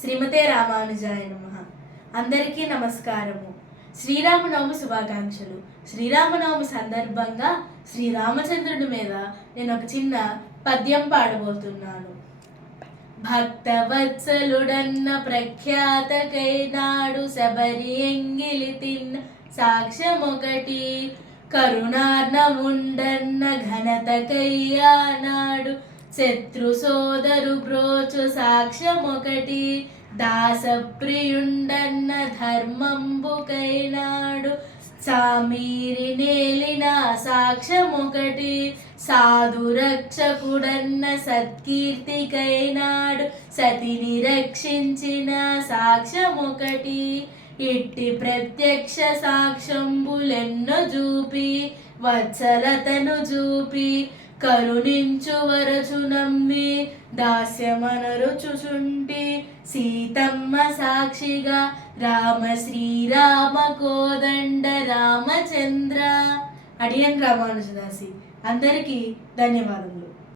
శ్రీమతే రామానుజాయ నమః. అందరికీ నమస్కారము. శ్రీరామనవమి శుభాకాంక్షలు. శ్రీరామనవమి సందర్భంగా శ్రీరామచంద్రుడి మీద నేను ఒక చిన్న పద్యం పాడబోతున్నాను. భక్తవత్సలుడన్న ప్రఖ్యాతకైనాడు శబరి ఎంగిలి తిన్న సాక్ష్యమొకటి, కరుణార్ణవుండన్న ఘనతకయ్యానాడు శత్రు సోదరు బ్రోచు సాక్ష్యమొకటి, దాసప్రియుండన్న ధర్మంబుకైనాడు సామీరి నేలిన సాక్ష్యమొకటి, సాధురక్షకుడన్న సత్కీర్తికైనాడు సతిని రక్షించిన సాక్ష్యమొకటి, ఇట్టి ప్రత్యక్ష సాక్ష్యంబులెన్నో చూపి వత్సలతను చూపి కరుణించు వరచు నమ్మి దాస్యమనరుచుచుంటి, సీతమ్మ సాక్షిగా రామ శ్రీరామ కోదండ రామచంద్ర. అడియన్ రామానుజదాసి. అందరికీ ధన్యవాదములు.